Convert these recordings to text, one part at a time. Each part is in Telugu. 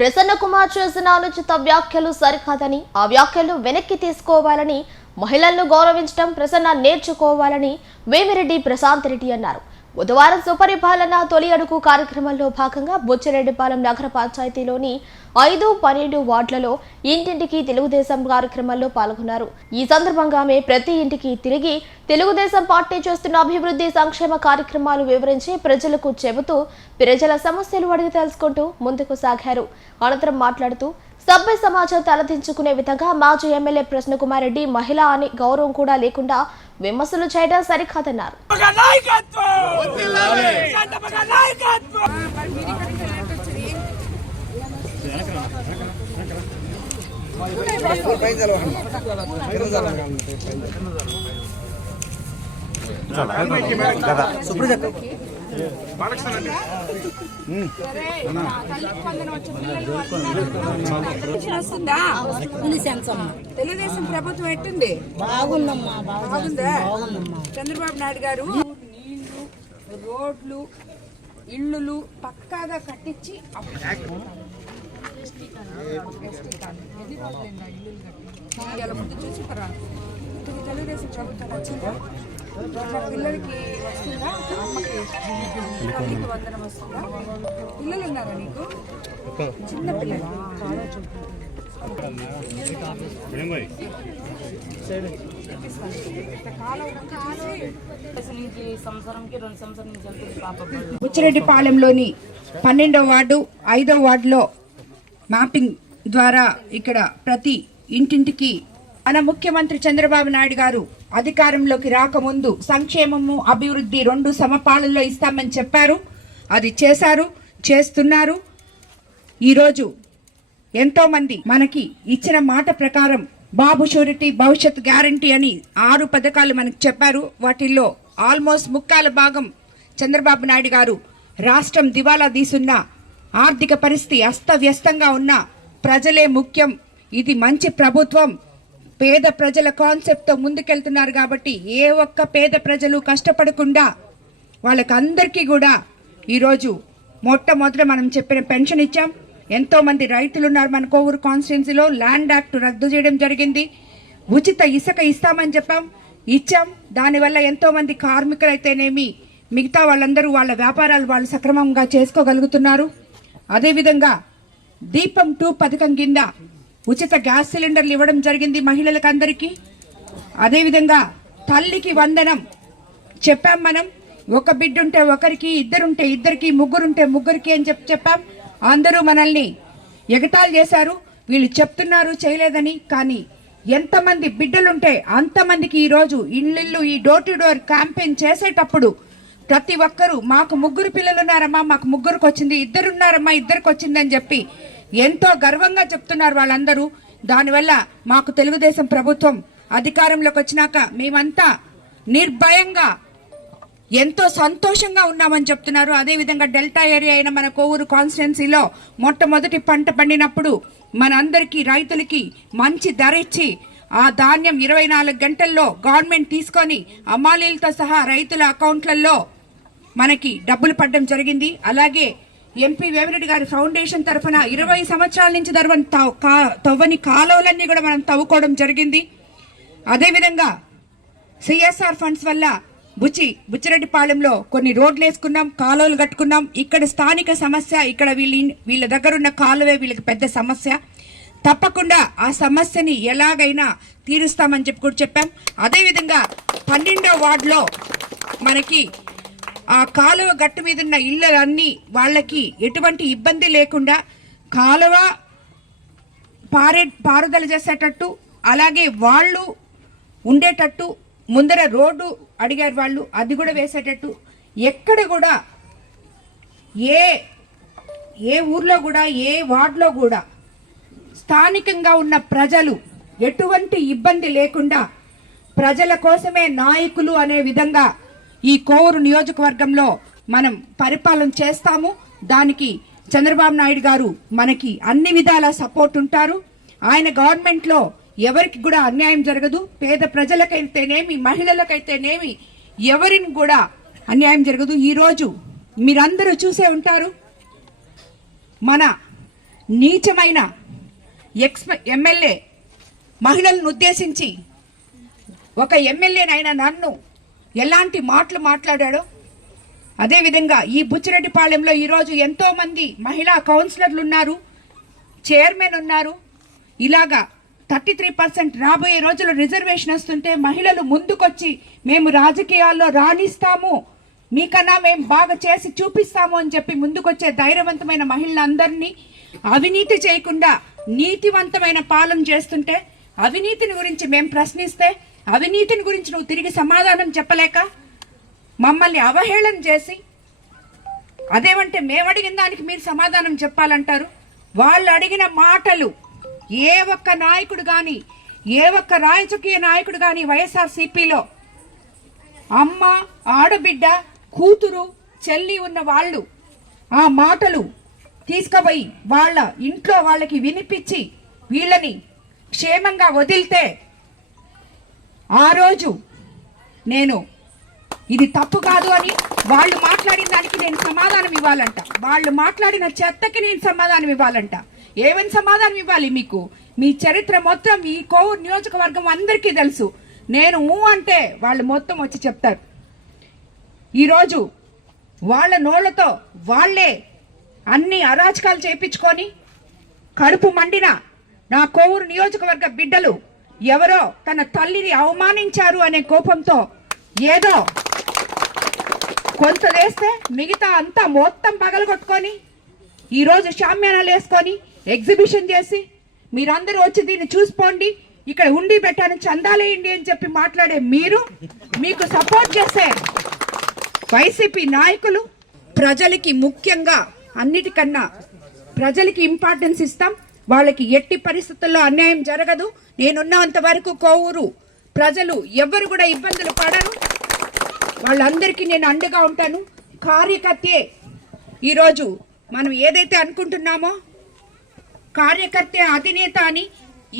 ప్రసన్న కుమార్ చేసిన అనుచిత వ్యాఖ్యలు సరికాదని, ఆ వ్యాఖ్యలు వెనక్కి తీసుకోవాలని, మహిళలను గౌరవించడం ప్రసన్న నేర్చుకోవాలని వేమిరెడ్డి ప్రశాంత్ రెడ్డి అన్నారు. బుధవారం సుపరిపాలన తొలి అడుగు కార్యక్రమంలో భాగంగా బుచ్చిరెడ్డిపాలెం నగర పంచాయతీలోని 5, 12 వార్డులలో ఇంటింటికి తెలుగుదేశం కార్యక్రమంలో పాల్గొన్నారు. ఈ సందర్భంగా ఆమె ప్రతి ఇంటికి తిరిగి తెలుగుదేశం పార్టీ చేస్తున్న అభివృద్ధి సంక్షేమ కార్యక్రమాలు వివరించి ప్రజలకు చెబుతూ ప్రజల సమస్యలు అడిగి తెలుసుకుంటూ ముందుకు సాగారు. అనంతరం మాట్లాడుతూ సభ్య సమాజం తలదించుకునే విధంగా మాజీ ఎమ్మెల్యే ప్రసన్న కుమార్ రెడ్డి మహిళ అని గౌరవం కూడా లేకుండా విమర్శలు చేయడం సరికాదన్నారు. తెలుగుదేశం ప్రభుత్వం ఎట్టుంది? బాగుందమ్మా. బాగుందా? చంద్రబాబు నాయుడు గారు నీళ్లు, రోడ్లు, ఇళ్ళు పక్కాగా కట్టించి ముందు చూసి తెలుగుదేశం ప్రభుత్వం వచ్చిందా? పిల్లలకి వస్తుందా? అమ్మకి తల్లికి వందనం వస్తుందా? పిల్లలు ఉన్నారా నీకు? చిన్న పిల్లలు బుచ్చిరెడ్డిపాలెంలోని 12వ వార్డు 5వ వార్డులో మ్యాపింగ్ ద్వారా ఇక్కడ ప్రతి ఇంటింటికి మన ముఖ్యమంత్రి చంద్రబాబు నాయుడు గారు అధికారంలోకి రాకముందు సంక్షేమము అభివృద్ధి 2 సమపాలనలో ఇస్తామని చెప్పారు. అది చేశారు, చేస్తున్నారు. ఈరోజు ఎంతో మంది మనకి ఇచ్చిన మాట ప్రకారం బాబు షూరిటీ, భవిష్యత్ గ్యారంటీ అని 6 పథకాలు మనకు చెప్పారు. వాటిల్లో ఆల్మోస్ట్ 3/4 చంద్రబాబు నాయుడు గారు రాష్ట్రం దివాలా తీసున్న, ఆర్థిక పరిస్థితి అస్తవ్యస్తంగా ఉన్న ప్రజలే ముఖ్యం, ఇది మంచి ప్రభుత్వం, పేద ప్రజల కాన్సెప్ట్తో ముందుకెళ్తున్నారు కాబట్టి ఏ ఒక్క పేద ప్రజలు కష్టపడకుండా వాళ్ళకందరికీ కూడా ఈరోజు మొట్టమొదట మనం చెప్పిన పెన్షన్ ఇచ్చాం. ఎంతో మంది రైతులు ఉన్నారు మన కోవూరు కాన్స్టిట్యున్సీలో. ల్యాండ్ యాక్ట్ రద్దు చేయడం జరిగింది. ఉచిత ఇసుక ఇస్తామని చెప్పాం, ఇచ్చాం. దానివల్ల ఎంతో మంది కార్మికులు అయితేనేమి మిగతా వాళ్ళందరూ వాళ్ళ వ్యాపారాలు వాళ్ళు సక్రమంగా చేసుకోగలుగుతున్నారు. అదేవిధంగా దీపం 2 పథకం కింద ఉచిత గ్యాస్ సిలిండర్లు ఇవ్వడం జరిగింది మహిళలకు అందరికీ. అదేవిధంగా తల్లికి వందనం చెప్పాం మనం. ఒక బిడ్డ ఉంటే ఒకరికి, ఇద్దరుంటే ఇద్దరికి, ముగ్గురుంటే ముగ్గురికి అని చెప్పాం. అందరూ మనల్ని ఎగతాళి చేశారు, వీళ్ళు చెప్తున్నారు చేయలేదని. కానీ ఎంతమంది బిడ్డలుంటే అంతమందికి ఈరోజు ఇళ్ళు ఈ డోర్ టు డోర్ క్యాంపెయిన్ చేసేటప్పుడు ప్రతి ఒక్కరూ మాకు 3 పిల్లలు ఉన్నారమ్మా, మాకు 3కి వచ్చింది, 2 ఉన్నారమ్మా, 2కి వచ్చిందని చెప్పి ఎంతో గర్వంగా చెప్తున్నారు వాళ్ళందరూ. దానివల్ల మాకు తెలుగుదేశం ప్రభుత్వం అధికారంలోకి వచ్చినాక మేమంతా నిర్భయంగా ఎంతో సంతోషంగా ఉన్నామని చెప్తున్నారు. అదేవిధంగా డెల్టా ఏరియా అయిన మన కోవూరు కాన్స్టిట్యున్సీలో మొట్టమొదటి పంట పండినప్పుడు మనందరికీ రైతులకి మంచి ధర ఇచ్చి ఆ ధాన్యం 24 గంటల్లో గవర్నమెంట్ తీసుకొని అమ్మాలీలతో సహా రైతుల అకౌంట్లలో మనకి డబ్బులు పడడం జరిగింది. అలాగే ఎంపీ వేమిరెడ్డి గారి ఫౌండేషన్ తరఫున 20 సంవత్సరాల నుంచి తవ్వని కాలువలన్నీ కూడా మనం తవ్వుకోవడం జరిగింది. అదేవిధంగా సిఎస్ఆర్ ఫండ్స్ వల్ల బుచ్చిరెడ్డిపాలెంలో కొన్ని రోడ్లు వేసుకున్నాం, కాలువలు కట్టుకున్నాం. ఇక్కడ స్థానిక సమస్య, ఇక్కడ వీళ్ళ దగ్గర ఉన్న కాలువే వీళ్ళకి పెద్ద సమస్య. తప్పకుండా ఆ సమస్యని ఎలాగైనా తీరుస్తామని చెప్పి కూడా చెప్పాం. అదేవిధంగా 12వ వార్డులో మనకి ఆ కాలువ గట్టు మీద ఉన్న ఇళ్ళన్నీ వాళ్ళకి ఎటువంటి ఇబ్బంది లేకుండా కాలువ పారుదల చేసేటట్టు, అలాగే వాళ్ళు ఉండేటట్టు ముందర రోడ్డు అడిగారు వాళ్ళు, అది కూడా వేసేటట్టు. ఎక్కడ కూడా ఏ ఊర్లో కూడా ఏ వార్డులో కూడా స్థానికంగా ఉన్న ప్రజలు ఎటువంటి ఇబ్బంది లేకుండా ప్రజల కోసమే నాయకులు అనే విధంగా ఈ కోవూరు నియోజకవర్గంలో మనం పరిపాలన చేస్తాము. దానికి చంద్రబాబు నాయుడు గారు మనకి అన్ని విధాల సపోర్ట్ ఉంటారు. ఆయన గవర్నమెంట్లో ఎవరికి కూడా అన్యాయం జరగదు. పేద ప్రజలకైతేనేమి, మహిళలకైతేనేమి ఎవరిని కూడా అన్యాయం జరగదు. ఈరోజు మీరందరూ చూసే ఉంటారు, మన నీచమైన ఎమ్మెల్యే మహిళలను ఉద్దేశించి ఒక ఎమ్మెల్యేనైనా నన్ను ఎలాంటి మాటలు మాట్లాడాడో, అదేవిధంగా ఈ బుచ్చిరెడ్డిపాళెంలో ఈరోజు ఎంతోమంది మహిళా కౌన్సిలర్లు ఉన్నారు, చైర్మన్ ఉన్నారు. ఇలాగా 33% రాబోయే రోజుల్లో రిజర్వేషన్ వస్తుంటే మహిళలు ముందుకొచ్చి మేము రాజకీయాల్లో రాణిస్తాము, మీకన్నా మేము బాగా చేసి చూపిస్తాము అని చెప్పి ముందుకొచ్చే ధైర్యవంతమైన మహిళలందరినీ అవినీతి చేయకుండా నీతివంతమైన పాలన చేస్తుంటే, అవినీతిని గురించి మేము ప్రశ్నిస్తే అవినీతిని గురించి నువ్వు తిరిగి సమాధానం చెప్పలేక మమ్మల్ని అవహేళన చేసి, అదేమంటే మేము అడిగిన దానికి మీరు సమాధానం చెప్పాలంటారు. వాళ్ళు అడిగిన మాటలు ఏ ఒక్క నాయకుడు కానీ, ఏ ఒక్క రాజకీయ నాయకుడు కానీ వైఎస్ఆర్సీపీలో అమ్మ, ఆడబిడ్డ, కూతురు, చెల్లి ఉన్న వాళ్ళు ఆ మాటలు తీసుకుపోయి వాళ్ళ ఇంట్లో వాళ్ళకి వినిపించి వీళ్ళని క్షేమంగా వదిలితే ఆ రోజు నేను ఇది తప్పు కాదు అని వాళ్ళు మాట్లాడిన దానికి నేను సమాధానం ఇవ్వాలంట. వాళ్ళు మాట్లాడిన చెత్తకి నేను సమాధానం ఇవ్వాలంట. ఏమని సమాధానం ఇవ్వాలి? మీకు మీ చరిత్ర మొత్తం ఈ కోవూరు నియోజకవర్గం అందరికీ తెలుసు. నేను అంటే వాళ్ళు మొత్తం వచ్చి చెప్తారు. ఈరోజు వాళ్ళ నోళ్లతో వాళ్లే అన్ని అరాచకాలు చేయించుకొని కడుపు మండిన నా కోవూరు నియోజకవర్గ బిడ్డలు ఎవరో తన తల్లిని అవమానించారు అనే కోపంతో ఏదో కొంత వేస్తే మిగతా అంతా మొత్తం పగలగొట్టుకొని ఈరోజు షామ్యానాలు వేసుకొని ఎగ్జిబిషన్ చేసి మీరందరూ వచ్చి దీన్ని చూసిపోండి, ఇక్కడ ఉండి పెట్టాను, చందాలేయండి అని చెప్పి మాట్లాడే మీరు, మీకు సపోర్ట్ చేసే వైసీపీ నాయకులు, ప్రజలకి ముఖ్యంగా అన్నిటికన్నా ప్రజలకి ఇంపార్టెన్స్ ఇస్తాం, వాళ్ళకి ఎట్టి పరిస్థితుల్లో అన్యాయం జరగదు, నేనున్నంత వరకు కోవూరు ప్రజలు ఎవరు కూడా ఇబ్బందులు పడరు, వాళ్ళందరికీ నేను అండగా ఉంటాను. కార్యకర్తే ఈరోజు మనం ఏదైతే అనుకుంటున్నామో కార్యకర్తే అధినేత అని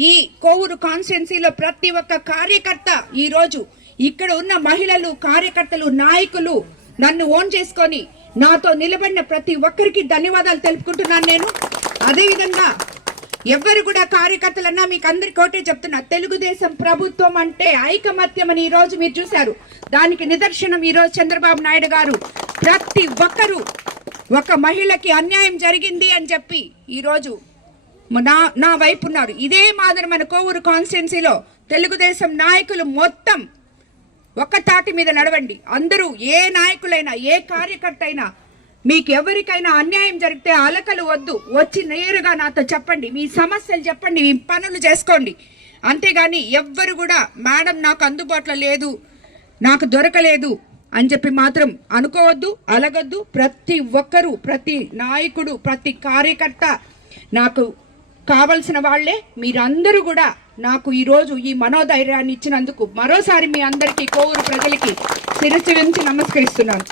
ఈ కోవూరు కాన్స్టిట్యున్సీలో ప్రతి ఒక్క కార్యకర్త ఈరోజు ఇక్కడ ఉన్న మహిళలు, కార్యకర్తలు, నాయకులు నన్ను ఓన్ చేసుకొని నాతో నిలబడిన ప్రతి ఒక్కరికి ధన్యవాదాలు తెలుపుకుంటున్నాను నేను. అదేవిధంగా ఎవరు కూడా కార్యకర్తలన్నా మీకు అందరికి ఒకటే చెప్తున్నా, తెలుగుదేశం ప్రభుత్వం అంటే ఐకమత్యం అని ఈ రోజు మీరు చూశారు. దానికి నిదర్శనం ఈ రోజు చంద్రబాబు నాయుడు గారు ప్రతి ఒక్కరూ ఒక మహిళకి అన్యాయం జరిగింది అని చెప్పి ఈ రోజు నా వైపు ఉన్నారు. ఇదే మాదిరి మన కోవూరు కాన్స్టిట్యున్సీలో తెలుగుదేశం నాయకులు మొత్తం ఒక్క తాటి మీద నడవండి. అందరూ ఏ నాయకులైనా ఏ కార్యకర్త అయినా మీకు ఎవరికైనా అన్యాయం జరిగితే అలకలు వద్దు, వచ్చి నేరుగా నాతో చెప్పండి, మీ సమస్యలు చెప్పండి, మీ పనులు చేసుకోండి. అంతేగాని ఎవ్వరు కూడా మేడం నాకు అందుబాటులో లేదు, నాకు దొరకలేదు అని చెప్పి మాత్రం అనుకోవద్దు, అలగొద్దు. ప్రతి ఒక్కరూ, ప్రతి నాయకుడు, ప్రతి కార్యకర్త నాకు కావలసిన వాళ్లే. మీరందరూ కూడా నాకు ఈరోజు ఈ మనోధైర్యాన్ని ఇచ్చినందుకు మరోసారి మీ అందరికీ కోవూరు ప్రజలకి శిరస్సు వంచి నమస్కరిస్తున్నాను.